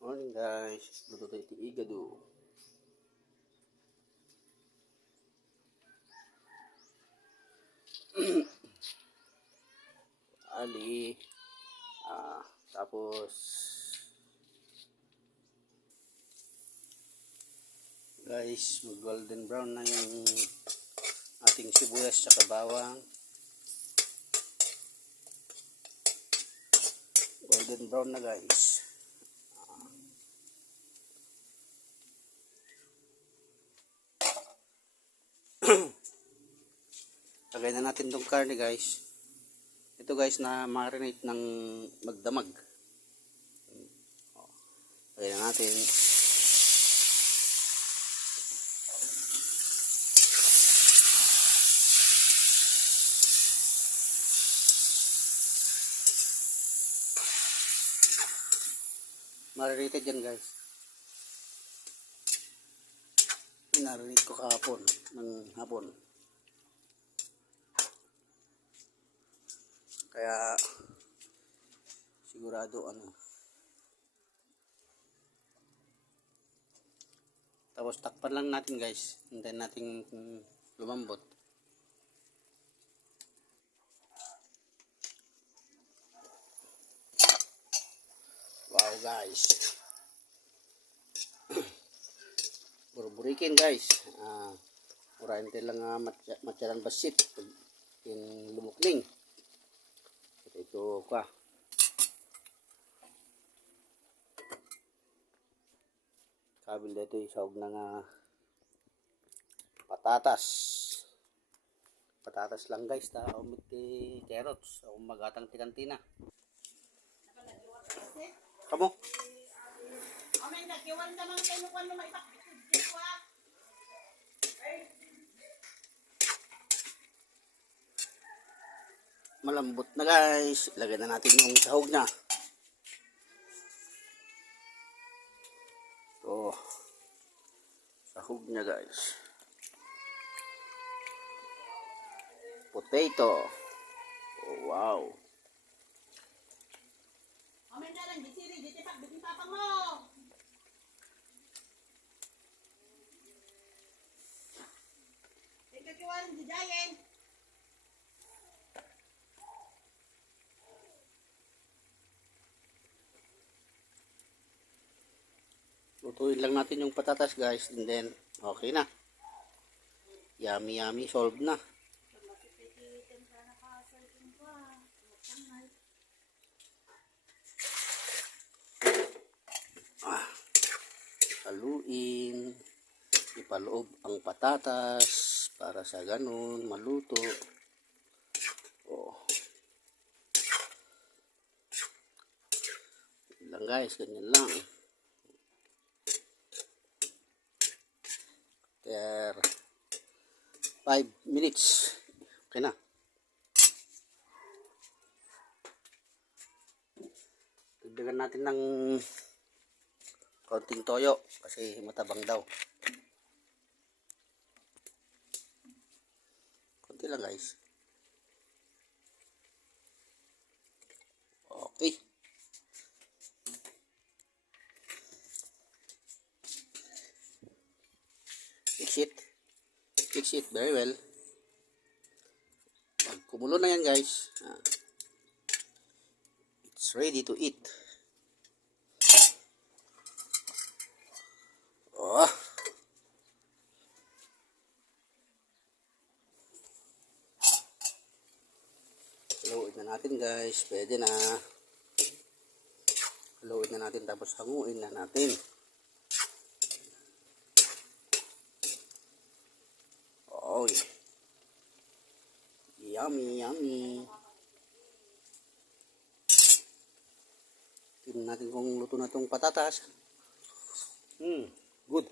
Morning guys, luto tayo iti igado. Ali, tapos guys, mag golden brown na yung ating sibuyas tsaka bawang. Golden brown na guys. Lagay na natin tong karne guys. Ito guys na marinate ng magdamag. Lagay na natin. Marinated yan guys. Inarinate ko kahapon ng hapon. Kaya sigurado tapos takpan lang natin guys, hintayin natin lumambot. Wow guys, burburikin guys, murahin tayo lang matyaran basit in lumukling. Ito ka. Kabil dito isawag ng patatas. Patatas lang guys, ta umit ti carrots, o magatang ti kantina. Kamu? Amen na kiwan naman kayo kuan na maipak. Malambot na guys. Ilagay na natin yung sahog na. Oh, sahog niya guys. Potato. Oh, wow. Amen na lang gisiri gitipak bitin papang mo. Ikaw kiwan di dayen. Lutuin lang natin yung patatas guys, and then okay na. Yummy yummy, solve na. Haluin, ipaloob ang patatas para sa ganun maluto. Oh. Yan lang guys, ganyan lang. 5 minutes. Okay na. Dagdagan natin ng konting toyo kasi matabang daw. Konti lang guys. Okay. Fix it very well. Pag kumulo na yan guys, it's ready to eat. Oh. Haluin na natin guys, pwede na. Haluin na natin tapos hanguin na natin. Oh, yummy, yummy. Tingnan natin kung luto na itong patatas. Good.